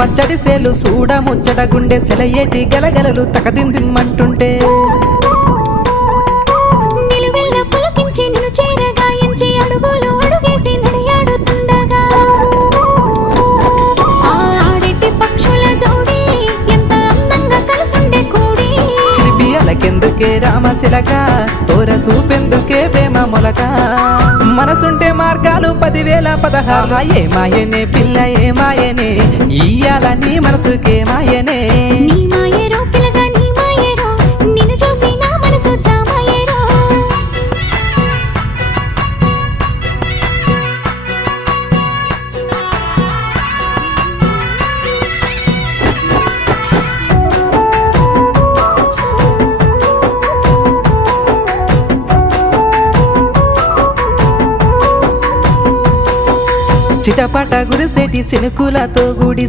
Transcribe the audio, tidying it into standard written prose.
పచ్చడి సేలు సూడ ముచ్చట గుండె సెలయేటి గలగలలు తకదిందిమ్మంటుంటే నిలువెల్ల పులకించి నిన్ను చేరగాయించి అడుగులు అడుగేసి నడియాడుతుండగా ఆడెట్టి పక్షుల జోడి ఎంత అందంగా కలుసుండే కూడి చిలిపియలకెందుకే రామశిలక తోర సూపెందుకే ప్రేమ మొలక మనసుంటే మార్గాలు 10,016 ఏమాయనే పిల్ల ఏమాయనే ఇయ్యాల నీ మనసుకే మాయనే నీ మాయేరో పిల్లగా నీ మాయేరో నిన్ను చూసి నా మనసు జామాయేరో చిటపట గురిసేటి సినుకులతో గుడి